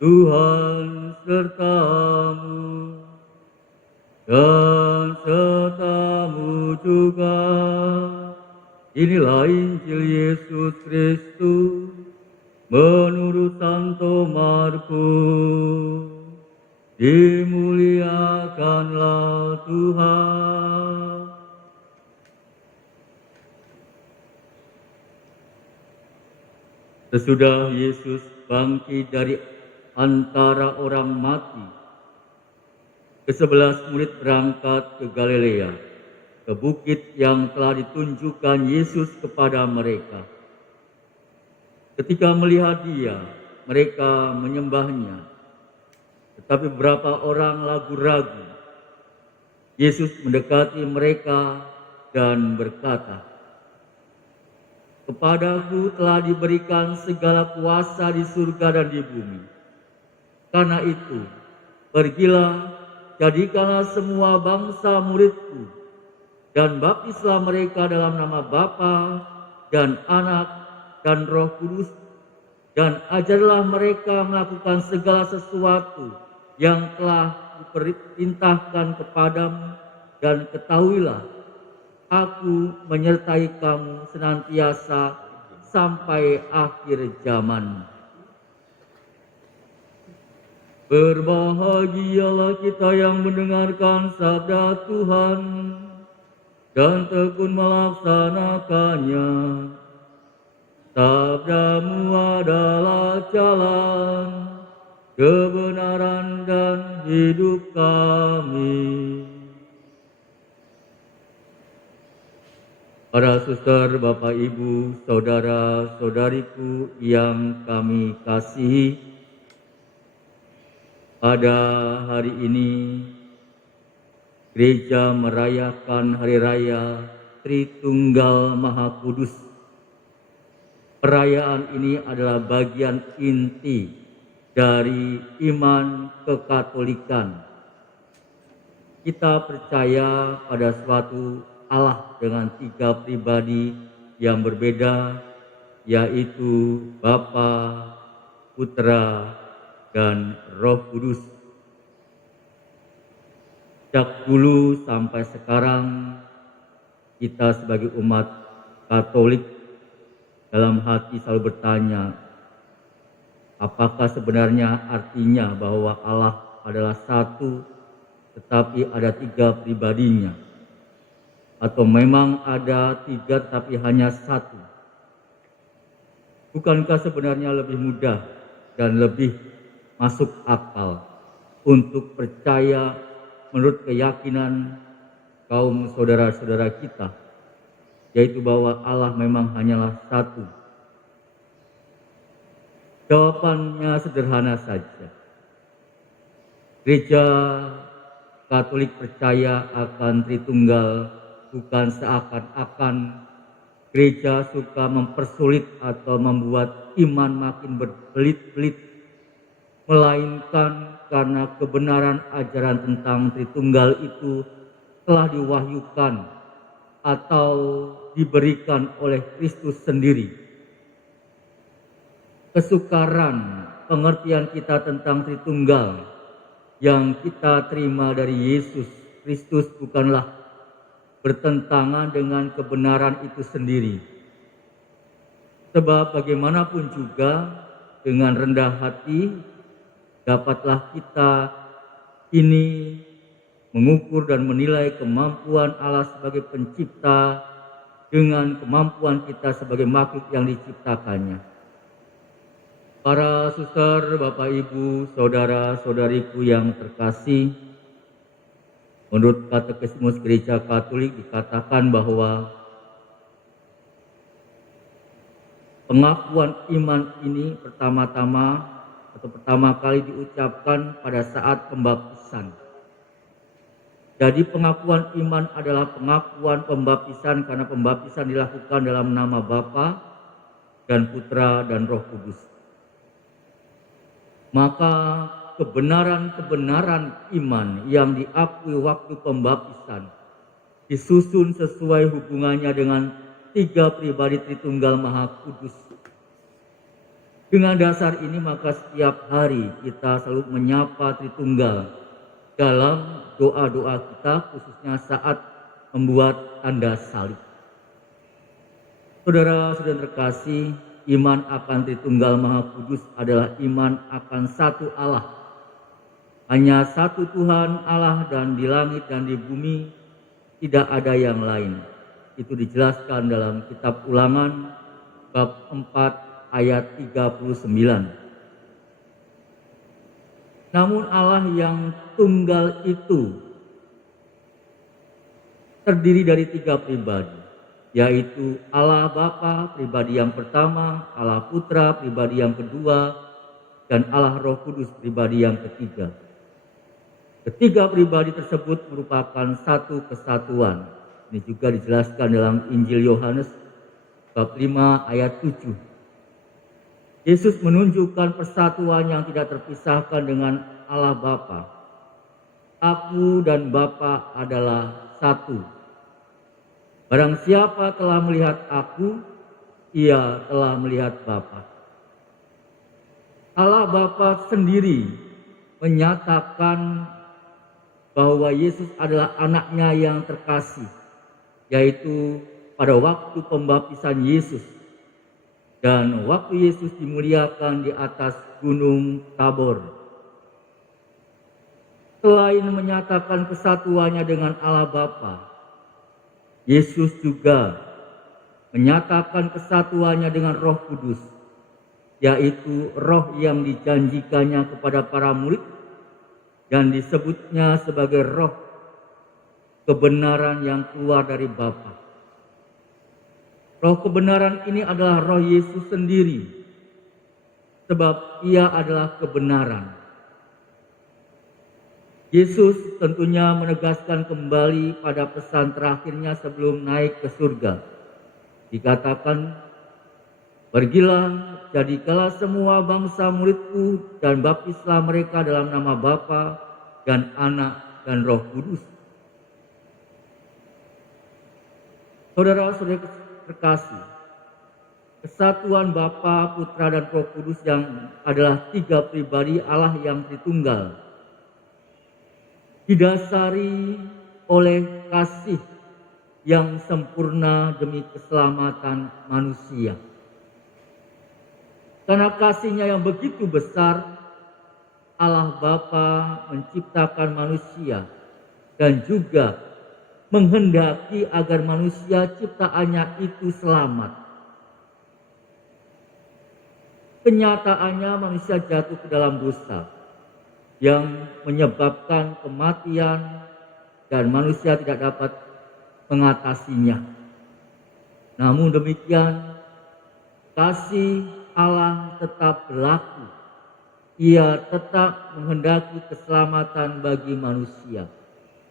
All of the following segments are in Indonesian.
Tuhan sertamu dan sertamu juga. Inilah Injil Yesus Kristus menurut Santo Markus. Dimuliakanlah Tuhan. Sesudah Yesus bangkit dari antara orang mati, ke-11 murid berangkat ke Galilea, ke bukit yang telah ditunjukkan Yesus kepada mereka. Ketika melihat Dia, mereka menyembahnya. Tetapi beberapa orang ragu-ragu. Yesus mendekati mereka dan berkata, "Kepadaku telah diberikan segala kuasa di surga dan di bumi. Karena itu, pergilah, jadikanlah semua bangsa muridku, dan baptislah mereka dalam nama Bapa dan Anak dan Roh Kudus, dan ajarlah mereka melakukan segala sesuatu yang telah kuperintahkan kepadamu, dan ketahuilah, Aku menyertai kamu senantiasa sampai akhir zaman." Berbahagialah kita yang mendengarkan sabda Tuhan dan tekun melaksanakannya. Sabdamu adalah jalan, kebenaran dan hidup kami. Para suster, Bapak, Ibu, saudara-saudariku yang kami kasihi, pada hari ini gereja merayakan Hari Raya Tritunggal Maha Kudus. Perayaan ini adalah bagian inti dari iman kekatolikan. Kita percaya pada suatu Allah dengan 3 pribadi yang berbeda, yaitu Bapa, Putra, dan Roh Kudus. Sejak dulu sampai sekarang, kita sebagai umat Katolik dalam hati selalu bertanya, apakah sebenarnya artinya bahwa Allah adalah satu, tetapi ada 3 pribadinya? Atau memang ada 3 tapi hanya satu? Bukankah sebenarnya lebih mudah dan lebih masuk akal untuk percaya menurut keyakinan kaum saudara-saudara kita, yaitu bahwa Allah memang hanyalah satu? Jawabannya sederhana saja. Gereja Katolik percaya akan Tritunggal bukan seakan-akan gereja suka mempersulit atau membuat iman makin berbelit-belit, melainkan karena kebenaran ajaran tentang Tritunggal itu telah diwahyukan atau diberikan oleh Kristus sendiri. Kesukaran pengertian kita tentang Tritunggal yang kita terima dari Yesus Kristus bukanlah bertentangan dengan kebenaran itu sendiri. Sebab bagaimanapun juga dengan rendah hati dapatlah kita ini mengukur dan menilai kemampuan Allah sebagai pencipta dengan kemampuan kita sebagai makhluk yang diciptakannya. Para suster, Bapak, Ibu, saudara-saudariku yang terkasih, menurut Katekismus Gereja Katolik dikatakan bahwa pengakuan iman ini pertama kali diucapkan pada saat pembaptisan. Jadi pengakuan iman adalah pengakuan pembaptisan karena pembaptisan dilakukan dalam nama Bapa dan Putra dan Roh Kudus. Maka kebenaran-kebenaran iman yang diakui waktu pembaptisan disusun sesuai hubungannya dengan 3 pribadi Tritunggal Maha Kudus. Dengan dasar ini maka setiap hari kita selalu menyapa Tritunggal dalam doa-doa kita, khususnya saat membuat tanda salib. Saudara-saudara terkasih, iman akan Tritunggal Maha Kudus adalah iman akan satu Allah. Hanya satu Tuhan Allah, dan di langit dan di bumi tidak ada yang lain. Itu dijelaskan dalam kitab Ulangan bab 4 ayat 39. Namun Allah yang tunggal itu terdiri dari 3 pribadi, yaitu Allah Bapa pribadi yang pertama, Allah Putra pribadi yang kedua, dan Allah Roh Kudus pribadi yang ketiga. Ketiga pribadi tersebut merupakan satu kesatuan. Ini juga dijelaskan dalam Injil Yohanes bab 5 ayat 7. Yesus menunjukkan persatuan yang tidak terpisahkan dengan Allah Bapa. Aku dan Bapa adalah satu. Barang siapa telah melihat aku, ia telah melihat Bapa. Allah Bapa sendiri menyatakan bahwa Yesus adalah anaknya yang terkasih, yaitu pada waktu pembaptisan Yesus dan waktu Yesus dimuliakan di atas Gunung Tabor. Selain menyatakan kesatuannya dengan Allah Bapa, Yesus juga menyatakan kesatuannya dengan Roh Kudus, yaitu roh yang dijanjikannya kepada para murid dan disebutnya sebagai roh kebenaran yang keluar dari Bapa. Roh kebenaran ini adalah roh Yesus sendiri, sebab ia adalah kebenaran. Yesus tentunya menegaskan kembali pada pesan terakhirnya sebelum naik ke surga. Dikatakan, "Pergilah, jadikanlah semua bangsa muridku dan baptislah mereka dalam nama Bapa dan Anak dan Roh Kudus." Saudara-saudara terkasih, kesatuan Bapa, Putra, dan Roh Kudus yang adalah 3 pribadi Allah yang Tritunggal didasari oleh kasih yang sempurna demi keselamatan manusia. Karena kasihnya yang begitu besar, Allah Bapa menciptakan manusia dan juga menghendaki agar manusia ciptaannya itu selamat. Kenyataannya manusia jatuh ke dalam dosa yang menyebabkan kematian dan manusia tidak dapat mengatasinya. Namun demikian, kasih Allah tetap berlaku. Ia tetap menghendaki keselamatan bagi manusia.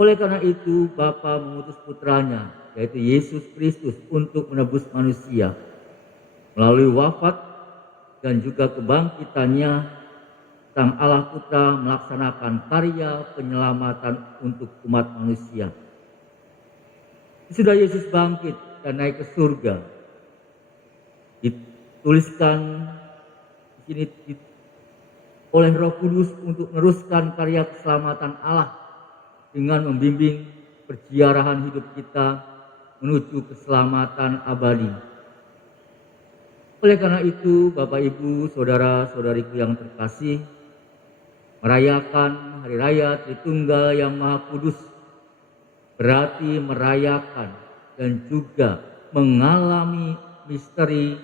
Oleh karena itu, Bapa mengutus putranya, yaitu Yesus Kristus, untuk menebus manusia. Melalui wafat dan juga kebangkitannya, Sang Allah Putra melaksanakan karya penyelamatan untuk umat manusia. Sudah Yesus bangkit dan naik ke surga, dituliskan di sini oleh Roh Kudus untuk meneruskan karya keselamatan Allah dengan membimbing perjalanan hidup kita menuju keselamatan abadi. Oleh karena itu, Bapak, Ibu, saudara-saudariku yang terkasih, merayakan Hari Raya Tritunggal yang Maha Kudus berarti merayakan dan juga mengalami misteri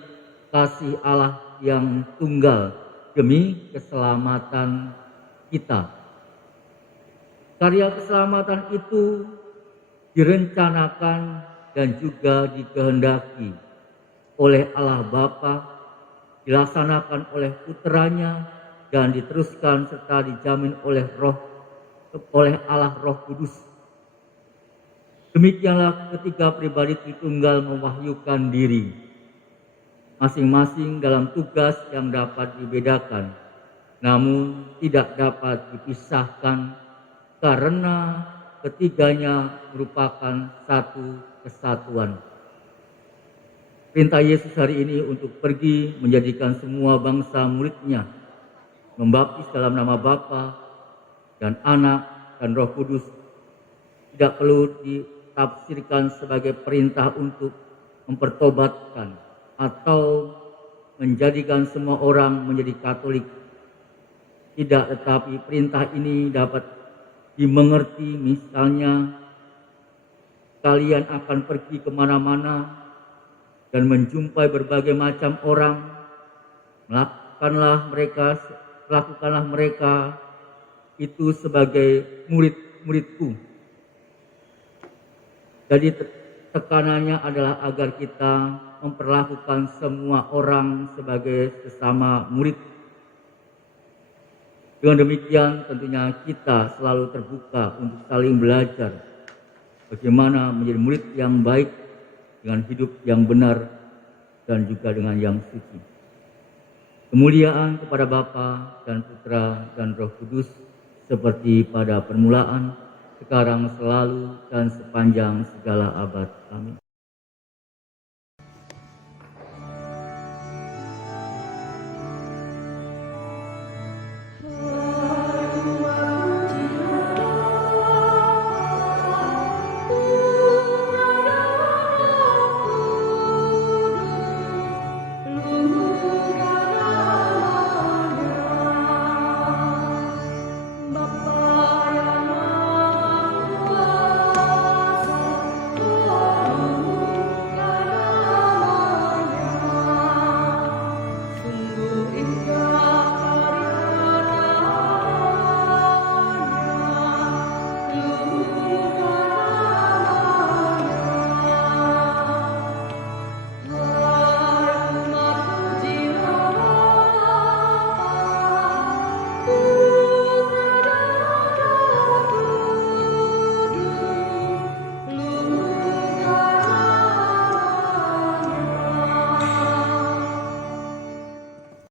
kasih Allah yang tunggal demi keselamatan kita. Karya keselamatan itu direncanakan dan juga dikehendaki oleh Allah Bapa, dilaksanakan oleh putranya, dan diteruskan serta dijamin oleh Allah Roh Kudus. Demikianlah ketiga pribadi Tritunggal mewahyukan diri, masing-masing dalam tugas yang dapat dibedakan, namun tidak dapat dipisahkan karena ketiganya merupakan satu kesatuan. Perintah Yesus hari ini untuk pergi menjadikan semua bangsa murid-Nya, membaptis dalam nama Bapa dan Anak dan Roh Kudus, tidak perlu ditafsirkan sebagai perintah untuk mempertobatkan atau menjadikan semua orang menjadi Katolik. Tidak, tetapi perintah ini dapat dimengerti misalnya kalian akan pergi kemana-mana dan menjumpai berbagai macam orang, lakukanlah mereka itu sebagai murid-muridku. Jadi tekanannya adalah agar kita memperlakukan semua orang sebagai sesama murid. Dengan demikian tentunya kita selalu terbuka untuk saling belajar bagaimana menjadi murid yang baik dengan hidup yang benar dan juga dengan yang suci. Kemuliaan kepada Bapa dan Putra dan Roh Kudus seperti pada permulaan, sekarang, selalu, dan sepanjang segala abad. Amin.